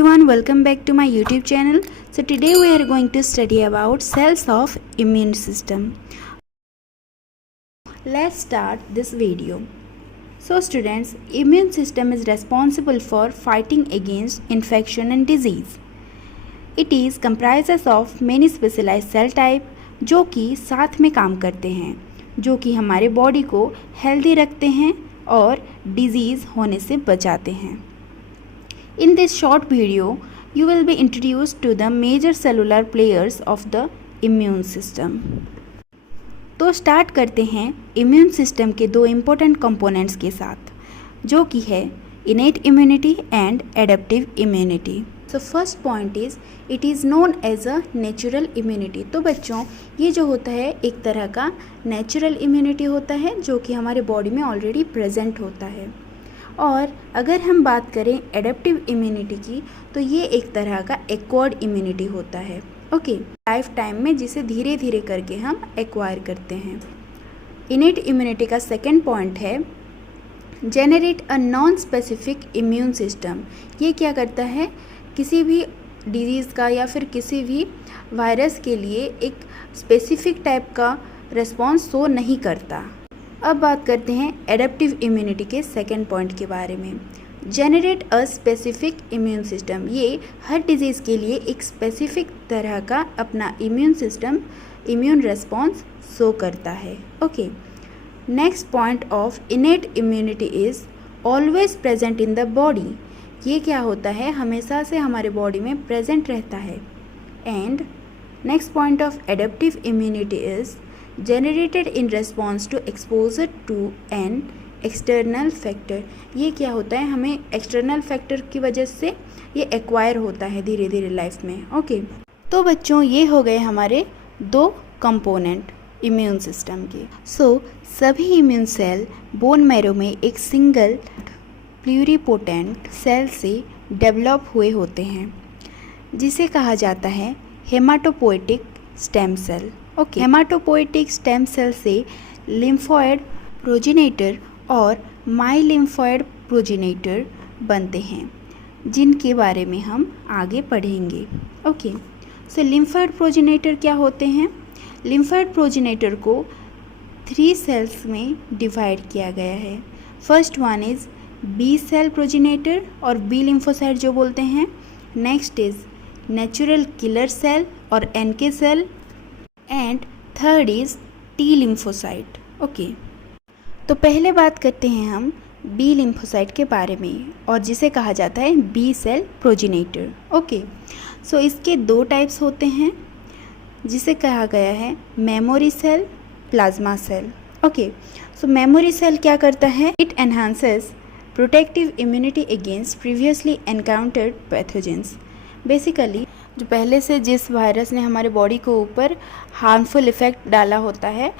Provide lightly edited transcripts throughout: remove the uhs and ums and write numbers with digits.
everyone, welcome back to my YouTube channel. So today we are going to study about cells of immune system. Let's start this video. So students, immune system is responsible for fighting against infection and disease. It is comprises of many specialized cell type जो कि साथ में काम करते हैं, जो कि हमारे बॉडी को हेल्दी रखते हैं और डिजीज़ होने से बचाते हैं. In this short video, you will be introduced to the major cellular players of the immune system. तो स्टार्ट करते हैं इम्यून सिस्टम के दो इम्पोर्टेंट कंपोनेंट्स के साथ, जो कि है innate immunity and adaptive immunity. So first point is it is known as a natural immunity. तो बच्चों, ये जो होता है एक तरह का नेचुरल इम्यूनिटी होता है जो कि हमारे बॉडी में ऑलरेडी प्रेजेंट होता है. और अगर हम बात करें एडेप्टिव इम्यूनिटी की, तो ये एक तरह का एक्वायर्ड इम्यूनिटी होता है. ओके, लाइफ टाइम में जिसे धीरे धीरे करके हम एक्वायर करते हैं. इनेट इम्यूनिटी का सेकेंड पॉइंट है generate a non specific immune system. ये क्या करता है, किसी भी डिजीज़ का या फिर किसी भी वायरस के लिए एक स्पेसिफिक टाइप का रिस्पॉन्स शो नहीं करता. अब बात करते हैं एडेप्टिव इम्यूनिटी के सेकेंड पॉइंट के बारे में. Generate a specific immune system. ये हर डिजीज़ के लिए एक स्पेसिफिक तरह का अपना immune system immune response show करता है. Okay, next point of innate immunity is always present in the body. ये क्या होता है, हमेशा से हमारे बॉडी में प्रेजेंट रहता है. And next point of adaptive immunity is generated in response to exposure to an external factor. ये क्या होता है, हमें एक्सटर्नल फैक्टर की वजह से ये एक्वायर होता है धीरे धीरे लाइफ में. ओके, तो बच्चों ये हो गए हमारे दो कंपोनेंट इम्यून सिस्टम के. सो सभी इम्यून सेल बोन मैरो में एक सिंगल प्लूरिपोटेंट सेल से डेवलप हुए होते हैं, जिसे कहा जाता है haematopoietic stem cell. Okay, haematopoietic stem cell से लिम्फोइड प्रोजेनेटर और माइलिम्फोइड प्रोजेनेटर बनते हैं, जिनके बारे में हम आगे पढ़ेंगे. ओके, सो लिम्फोइड प्रोजेनेटर क्या होते हैं. लिम्फोइड प्रोजेनेटर को 3 सेल्स में डिवाइड किया गया है. First one is B cell progenitor और बी लिम्फोसाइट जो बोलते हैं. Next is natural killer cell और NK cell. And third is T lymphocyte. Okay, तो पहले बात करते हैं हम बी लिम्फोसाइट के बारे में, और जिसे कहा जाता है B cell progenitor. Okay, so इसके दो टाइप्स होते हैं, जिसे कहा गया है memory cell, plasma cell. Okay, so memory cell क्या करता है, it enhances protective immunity against previously encountered pathogens. Basically जो पहले से जिस वायरस ने हमारे बॉडी के ऊपर हार्मफुल इफ़ेक्ट डाला होता है,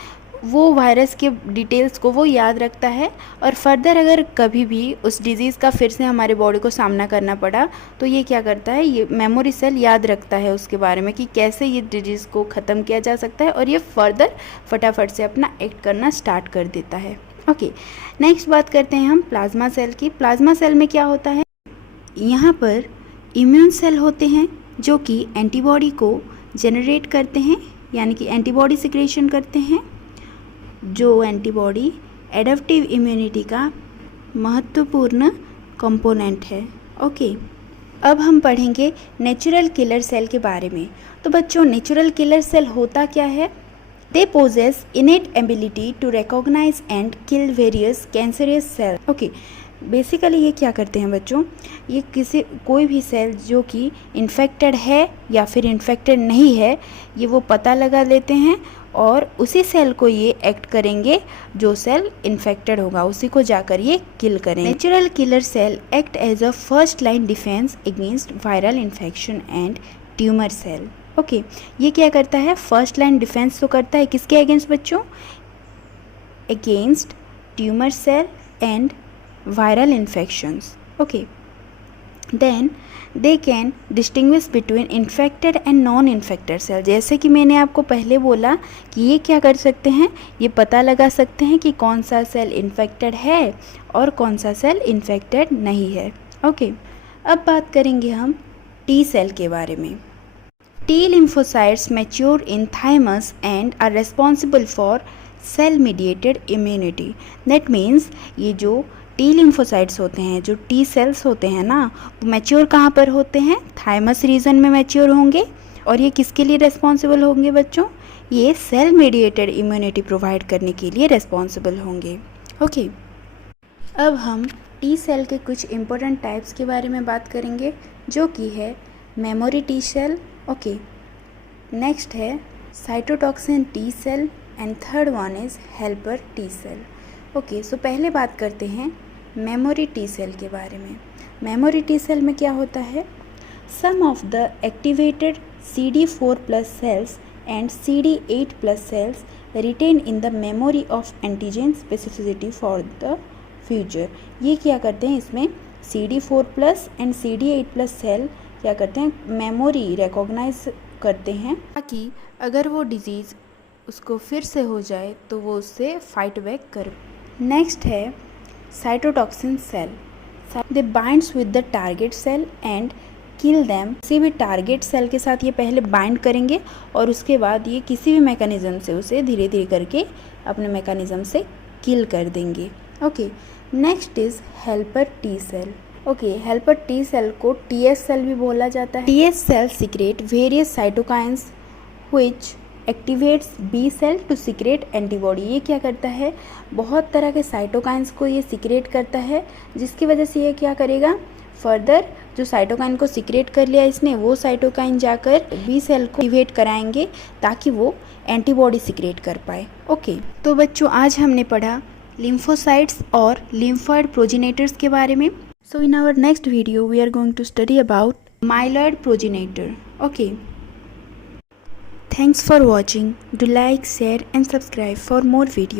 वो वायरस के डिटेल्स को वो याद रखता है, और फर्दर अगर कभी भी उस डिज़ीज़ का फिर से हमारे बॉडी को सामना करना पड़ा तो ये क्या करता है, ये मेमोरी सेल याद रखता है उसके बारे में कि कैसे ये डिजीज़ को ख़त्म किया जा सकता है, और ये फर्दर फटाफट से अपना एक्ट करना स्टार्ट कर देता है. ओके, नेक्स्ट बात करते हैं हम प्लाज्मा सेल की. प्लाज्मा सेल में क्या होता है, यहाँ पर इम्यून सेल होते हैं जो कि एंटीबॉडी को जनरेट करते हैं, यानी कि एंटीबॉडी सिक्रेशन करते हैं, जो एंटीबॉडी एडेप्टिव इम्यूनिटी का महत्वपूर्ण कंपोनेंट है. ओके, अब हम पढ़ेंगे नेचुरल किलर सेल के बारे में. तो बच्चों, नेचुरल किलर सेल होता क्या है, they possess innate ability to recognise and kill various cancerous cell. Okay, basically ये क्या करते हैं बच्चों, ये कोई भी सेल जो कि इन्फेक्टेड है या फिर इन्फेक्टेड नहीं है, ये वो पता लगा लेते हैं, और उसी सेल को ये एक्ट करेंगे, जो सेल इन्फेक्टेड होगा उसी को जाकर ये किल करेंगे. Natural killer cell act as a first line defence against viral infection and tumour cell. Okay, ये क्या करता है, फर्स्ट लाइन डिफेंस तो करता है किसके अगेंस्ट बच्चों, against tumour cell and viral infections. Okay, then they can distinguish between infected and non-infected cell. जैसे कि मैंने आपको पहले बोला कि ये क्या कर सकते हैं, ये पता लगा सकते हैं कि कौन सा सेल इन्फेक्टेड है और कौन सा सेल इन्फेक्टेड नहीं है. ओके, अब बात करेंगे हम टी सेल के बारे में। T lymphocytes mature in thymus and are responsible for cell mediated immunity. That means ये जो टी लिम्फोसाइट्स होते हैं, जो टी सेल्स होते हैं ना, वो मैच्योर कहाँ पर होते हैं? थाइमस रीजन में मैच्योर होंगे। और ये किसके लिए रेस्पॉन्सिबल होंगे बच्चों? ये सेल मीडिएटेड इम्यूनिटी प्रोवाइड करने के लिए रेस्पॉन्सिबल होंगे। ओके, अब हम टी सेल के कुछ इम्पोर्टेंट टाइप्स के बारे में बात करेंगे, जो कि है memory T cell. Okay, next है cytotoxin T cell and third one is helper T cell. Okay, so पहले बात करते हैं मेमोरी टी सेल के बारे में। मेमोरी टी सेल में क्या होता है? Some of the activated CD4+ cells and CD8+ cells retain in the memory of antigen specificity for the future। ये क्या करते हैं? इसमें CD4+ एंड CD8+ सेल क्या करते हैं? मेमोरी रिकॉग्नाइज करते हैं, ताकि अगर वो डिजीज़ उसको फिर से हो जाए तो वो उससे फाइट बैक कर। नेक्स्ट है cytotoxin cell. They binds with the target cell and kill them. किसी भी टारगेट सेल के साथ ये पहले बाइंड करेंगे और उसके बाद ये किसी भी मैकेनिज़्म से उसे धीरे धीरे करके अपने मैकेनिज़्म से किल कर देंगे। Okay, next is helper T cell. Okay, helper T cell को TS सेल भी बोला जाता है। TS cell secrete various cytokines which activates B cell to secrete antibody. ये क्या करता है? बहुत तरह के साइटोकाइंस को ये सीक्रेट करता है, जिसकी वजह से ये क्या करेगा? फर्दर जो साइटोकाइन को सीक्रेट कर लिया इसने, वो साइटोकाइन जाकर बी सेल को एक्टिवेट कराएंगे ताकि वो एंटीबॉडी सीक्रेट कर पाए। ओके, तो बच्चों आज हमने पढ़ा लिम्फोसाइट्स और लिम्फॉइड प्रोजेनेटर्स के बारे में। So in our next video we are going to study about myeloid progenitor. Okay, thanks for watching. Do like, share and subscribe for more video.